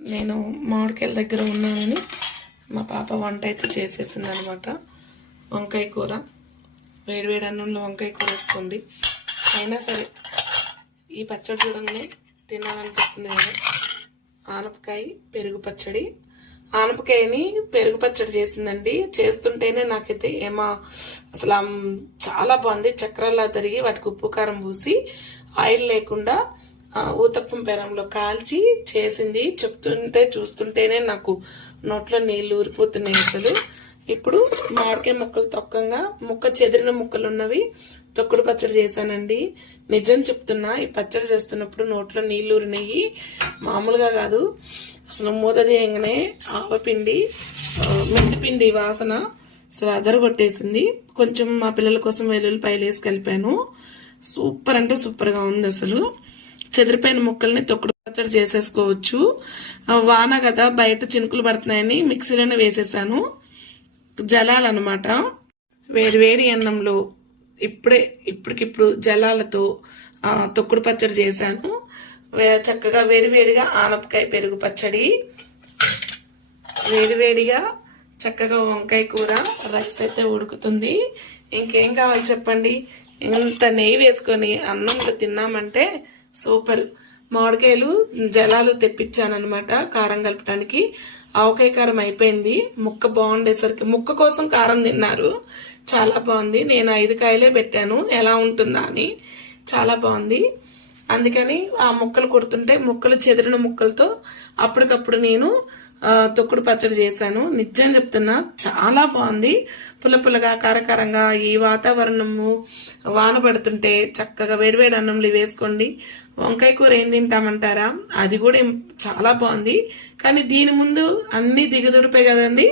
నేను మామిడికాయల దగ్గర ఉన్నానని మా పాప వంట అయితే చేసేసింది అనమాట వంకాయ కూర. వేడివేడి అన్నంలో వంకాయ కూర వేసుకోండి అయినా సరే ఈ పచ్చడి చూడంగానే తినాలనిపిస్తుంది కదా. ఆనపకాయ పెరుగు పచ్చడి. ఆనపకాయని పెరుగు పచ్చడి చేసిందండి. చేస్తుంటేనే నాకైతే ఏమా అసలు చాలా బాగుంది. చక్రాల తిరిగి వాటికి ఉప్పు కారం పూసి ఆయిల్ లేకుండా ఊతప్పం పెనంలో కాల్చి చేసింది. చెప్తుంటే చూస్తుంటేనే నాకు నోట్లో నీళ్ళు ఊరిపోతున్నాయి అసలు. ఇప్పుడు మామిడికాయ ముక్కలు తొక్కంగా ముక్క చెదిరిన ముక్కలు ఉన్నవి తొక్కుడు పచ్చడి చేశానండి. నిజం చెప్తున్నా ఈ పచ్చడి చేస్తున్నప్పుడు నోట్లో నీళ్ళు ఊరినాయి. మామూలుగా కాదు. అసలు మూత తీయంగానే ఆవపిండి మెంతిపిండి వాసన అసలు అదర కొట్టేసింది కొంచెం మా పిల్లల కోసం వెల్లుల్లిపాయలు వేసి కలిపాను. సూపర్ అంటే సూపర్గా ఉంది అసలు. చెదిరిపోయిన ముక్కల్ని తొక్కుడు పచ్చడి చేసేసుకోవచ్చు. వాన కదా బయట చినుకులు పడుతున్నాయని మిక్సీలోనే వేసేసాను. జలాలన్నమాట. వేడి వేడి అన్నంలో ఇప్పుడే ఇప్పటికిప్పుడు జలాలతో తొక్కుడు పచ్చడి చేశాను. వే- చక్కగా వేడివేడిగా ఆనపకాయ పెరుగు పచ్చడి. వేడివేడిగా చక్కగా వంకాయ కూర రైస్ అయితే ఉడుకుతుంది. ఇంకేం కావాలి చెప్పండి? ఇంత నెయ్యి వేసుకొని అన్నంలో తిన్నామంటే సూపర్. మామిడికాయలు జలాలు తెప్పించానమాట కారం కలపడానికి ఆవకాయ కారం అయిపోయింది. ముక్క బాగుండేసరికి ముక్క కోసం కారం తిన్నారు. చాలా బాగుంది. నేను ఐదు కాయలే పెట్టాను. ఎలా ఉంటుందా అని. చాలా బాగుంది. అందుకని ఆ ముక్కలు కొడుతుంటే ముక్కలు చెదిరిన ముక్కలతో అప్పటికప్పుడు నేను తొక్కుడు పచ్చడి చేశాను. నిజం చెప్తున్నా చాలా బాగుంది. పుల్ల పుల్లగా కారకారంగా ఈ వాతావరణము వాన పడుతుంటే చక్కగా వేడివేడి అన్నంలు ఇవి వేసుకోండి. వంకాయ కూర ఏం తింటామంటారా? అది కూడా చాలా బాగుంది. కానీ దీని ముందు అన్ని దిగదుడిపే కదండి.